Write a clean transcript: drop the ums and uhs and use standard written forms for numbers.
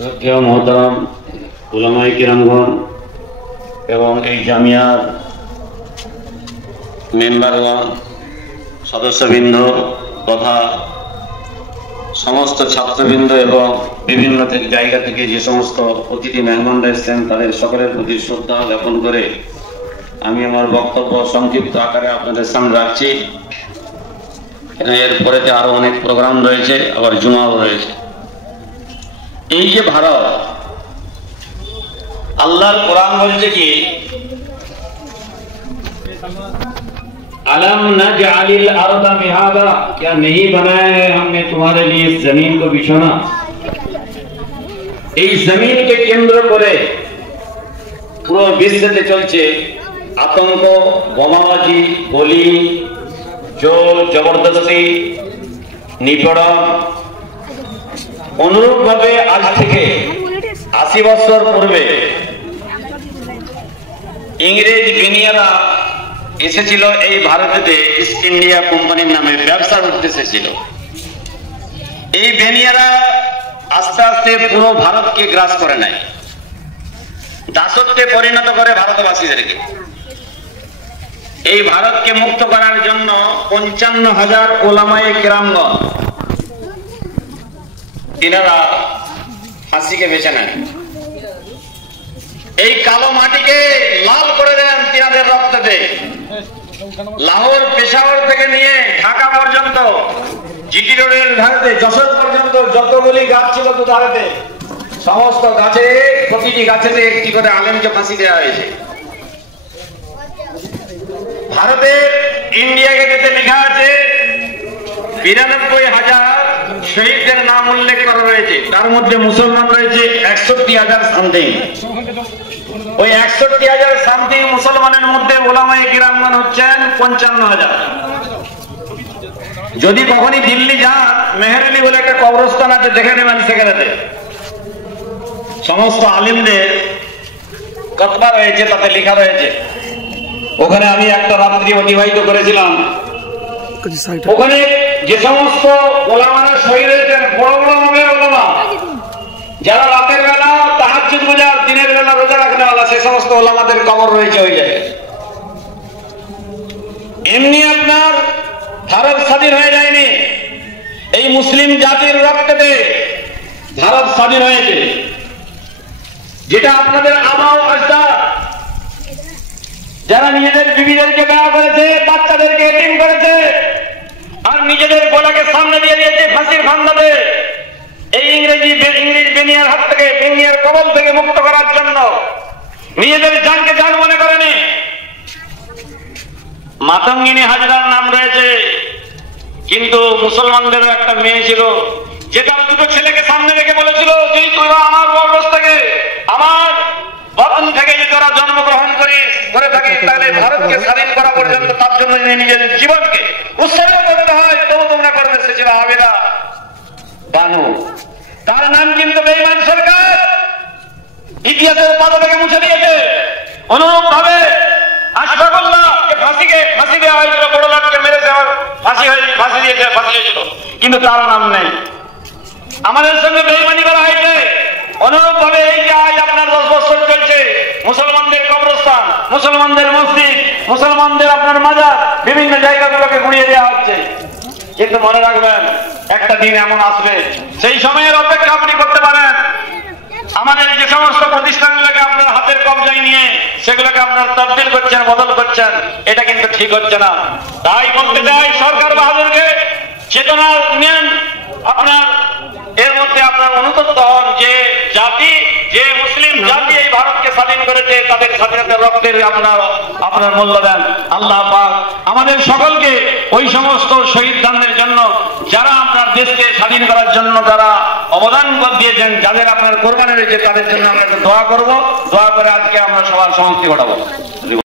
শ্রদ্ধেয় মহতারাম উলামায়ে কিরামগণ এবং এই জামিয়ার মেম্বারগণ, সদস্যবৃন্দ তথা সমস্ত ছাত্রবৃন্দ এবং বিভিন্ন জায়গা থেকে যে সমস্ত অতিথি মেহমানরা এসেছেন তাদের সকলের প্রতি শ্রদ্ধা জ্ঞাপন করে আমি আমার বক্তব্য সংক্ষিপ্ত আকারে আপনাদের সামনে রাখছি। এরপরেতে আরো অনেক প্রোগ্রাম রয়েছে, আবার জুমাও রয়েছে। এই যে ভারত, আল্লাহর কোরআন বলছে কি अलम नजअलिल अर्दा मिहादा, क्या नहीं बनाया है हमने तुम्हारे लिए इस जमीन को बिछोना। এই জমিনকে কেন্দ্র করে পুরো বিশ্বতে চলছে আতঙ্ক, বোমাবাজি, গুলি, জোর জবরদস্তি, নিপীড়ন। অনুরূপভাবে আজ থেকে 80 বছর পূর্বে ইংরেজ বিনিয়ারা এসেছিল এই ভারতেতে ইস্ট ইন্ডিয়া কোম্পানির নামে ব্যবসার উদ্দেশ্যে ছিল। এই বেনিয়ারা আস্তে আস্তে পুরো ভারতকে গ্রাস করে নেয়, দাসত্বে পরিণত করে ভারতবাসীদেরকে। এই ভারতকে মুক্ত করার জন্য 55,000 ওলামায়ে কেরামগণ তিনারা ফাঁসিকে বেছে নেন। এই কালো মাটিকে লাল করে দেন তিনাদের রক্ততে। লাহোর, পেশাওয়ার থেকে নিয়ে ঢাকা পর্যন্ত, জিটি রোডের ধারেতে, যশোর পর্যন্ত যতগুলি গাছ ছিল তো ধারেতে, সমস্ত গাছে, প্রতিটি গাছেতে একটি করে আলেমকে ফাঁসি দেওয়া হয়েছে। ভারতের ইন্ডিয়া গেজেটে লেখা আছে 92,000 শহীদদের নাম উল্লেখ করা রয়েছে। তার মধ্যে মুসলমান রয়েছে 61,000 সামথিং। ওই 61,000 সামথিং মুসলমানের মধ্যে ওলামায়ে কিরামগণ হচ্ছেন 55,000। যদি কখনই দিল্লি যান, মেহেরলি বলে একটা কবরস্থান আছে, দেখে নেবেন সেখানেতে সমস্ত আলিমদের কতবা রয়েছে, তাতে লেখা রয়েছে। ওখানে আমি একটা রাত্রি অতিবাহিত করেছিলাম। ওখানে যে সমস্ত ওলামারা শহীদ হয়েছেন, বড় বড় হবে ওলামা, যারা রাতের বেলা তাহাজ্জুদ গুজার, দিনের বেলা রোজা রাখনে ওয়ালা, সে সমস্ত ওলামাদের কবর রয়েছে ওই জায়গায়। এমনি আপনার ভারত স্বাধীন হয়ে যায়নি, এই মুসলিম জাতির রক্তে ভারত স্বাধীন হয়েছে। যেটা আপনাদের আবাও আজদাদ, যারা নিজেদের বিবিদেরকে বিয়ে করেছে, বাচ্চাদেরকে এতিম করেছে, আর নিজেদের গলাকে সামনে দিয়ে দিয়েছে ফাঁসির ফান্দাতে, এই ইংরেজ বেনিয়ার হাত থেকে, বেনিয়ার কবল থেকে মুক্ত করার জন্য নিজেদের জানকে জান মনে করেনি। মাতঙ্গিনী হাজরার নাম রয়েছে, কিন্তু মুসলমানদেরও একটা মেয়ে ছিল, যেটা দুটো ছেলেকে সামনে রেখে বলেছিল যে তোরা আমার বর্ষ থেকে, আমার বতন থেকে যদি তোরা জন্মগ্রহণ করে থাকে, তাহলে ভারতকে স্বাধীন করা পর্যন্ত তার জন্য নিজের জীবনকে উৎসর্গ করতে হয়, তবু তোমরা করবে। সে ছিল আবেদা বানু। তার নাম কিন্তু বেঈমান সরকার ইতিহাসের পাতা থেকে মুছে দিয়েছে। অনুরূপ ভাবে আশফাকুল্লাহকে ফাঁসি দেওয়া হয়েছিল, বড় লাটকে মেরে দেওয়ার ফাঁসি হয়েছিল, কিন্তু তার নাম নেই। আমাদের সঙ্গে বেঈমানি করা হয়েছে। অনুরূপ ভাবে এই যে আজ আপনার 10 বছর চলছে, মুসলমানদের কবরস্থান, মুসলমানদের মসজিদ, মুসলমানদের আপনার মাজার, বিভিন্ন জায়গাগুলোকে ঘুরিয়ে দেওয়া হচ্ছে। কিন্তু মনে রাখবেন, একটা দিন এমন আসবে, সেই সময়ের অপেক্ষা আপনি করতে পারেন। আমাদের যে সমস্ত প্রতিষ্ঠানগুলোকে আপনার হাতের কবজায় নিয়ে সেগুলোকে আপনার তবদিল করছেন, বদল করছেন, এটা কিন্তু ঠিক হচ্ছে না। তাই বলতে চাই, সরকার বাহাদুরকে চেতনা নেন আপনার, এর মধ্যে আপনার অনুতপ্ত হন যে জাতি, যে মুসলিম জাতি এই ভারতকে স্বাধীন করেছে, তাদের স্বাধীনতার রক্তের আপনার মূল্য দেন। আল্লাহ পাক আমাদের সকলকে ওই সমস্ত শহীদ দানদের জন্য, যারা আপনার দেশকে স্বাধীন করার জন্য তারা অবদান দিয়েছেন, যাদের আপনার কোরবানি রয়েছে, তাদের জন্য আমরা দোয়া করব। দোয়া করে আজকে আমরা সবার সমাপ্তি ঘটাবো।